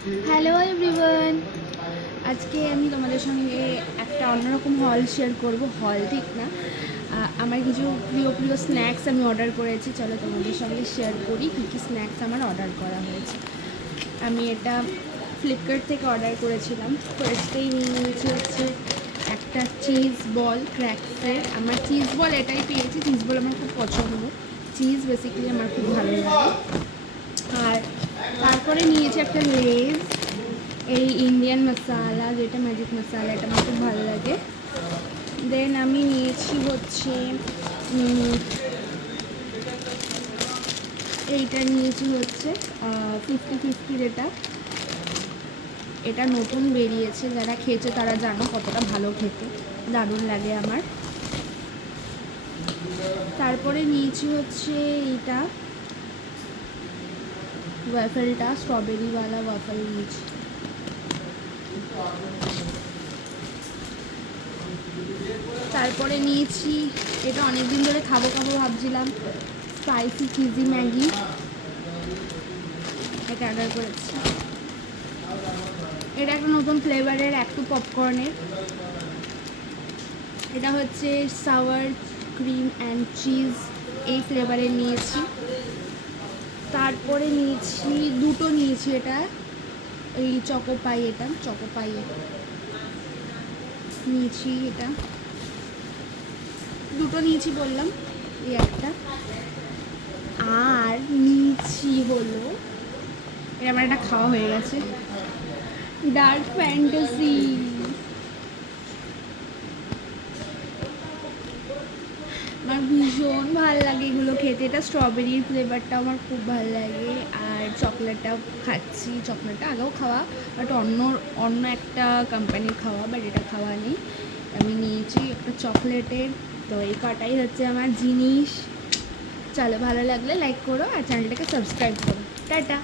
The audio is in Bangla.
হ্যালো এভরিওয়ান, আজকে আমি তোমাদের সঙ্গে একটা অন্যরকম হল শেয়ার করব। হল ঠিক না, আমার কিছু প্রিয় প্রিয় স্ন্যাক্স আমি অর্ডার করেছি। চলো তোমাদের সঙ্গে শেয়ার করি কী কী স্ন্যাক্স আমার অর্ডার করা হয়েছে। আমি এটা ফ্লিপকার্ট থেকে অর্ডার করেছিলাম। ফার্স্টেই নিয়ে নিয়েছি হচ্ছে একটা চিজ বল ক্র্যাকসের। আমার চিজ বল এটাই পেয়েছি, চিজ বল আমার খুব পছন্দ। চিজ বেসিক্যালি আমার খুব ভালো লাগে। আর তারপরে নিয়েছি একটা লেজ, এই ইন্ডিয়ান মশালা যেটা ম্যাজিক মশালা, এটা আমার খুব ভালো লাগে। দেন আমি নিয়েছি হচ্ছে এইটা নিয়েছি হচ্ছে 50-50 যেটা, এটা নতুন বেরিয়েছে, যারা খেয়েছে তারা জানো কতটা ভালো খেতে, দারুণ লাগে আমার। তারপরে নিয়েছি হচ্ছে এইটা ওয়াফেলটা, স্ট্রবেরিওয়ালা ওয়াফেল নিয়েছি। তারপরে নিয়েছি, এটা অনেক দিন ধরে খাবো খাবো ভাবছিলাম, স্পাইসি চিজি ম্যাগি, এটা অর্ডার করেছি। এটা একটা নতুন ফ্লেভারের, একটু পপকর্নের। এটা হচ্ছে সাওয়ার ক্রিম অ্যান্ড চিজ, এই ফ্লেভারের নিয়েছি। তারপরে নিয়েছি দুটো নিয়েছি, এটা এই চকোপাই, এটা চকোপাই নিয়েছি, এটা দুটো নিয়েছি বললাম, এই একটা। আর নিয়েছি হলো, এটা আমার একটা খাওয়া হয়ে গেছে, ডার্ক ফ্যান্টাসি। আমার ভীষণ ভালো লাগে এগুলো খেতে। এটা স্ট্রবেরির ফ্লেভারটা আমার খুব ভালো লাগে। আর চকলেটটাও খাচ্ছি, চকলেটটা আগেও খাওয়া, বাট অন্য একটা কোম্পানির খাওয়া, বাট এটা খাওয়া নেই। আমি নিয়েছি একটা চকলেটের। তো এই কটাই হচ্ছে আমার জিনিস। চলো, ভালো লাগলে লাইক করো আর চ্যানেলটাকে সাবস্ক্রাইব করো। টাটা।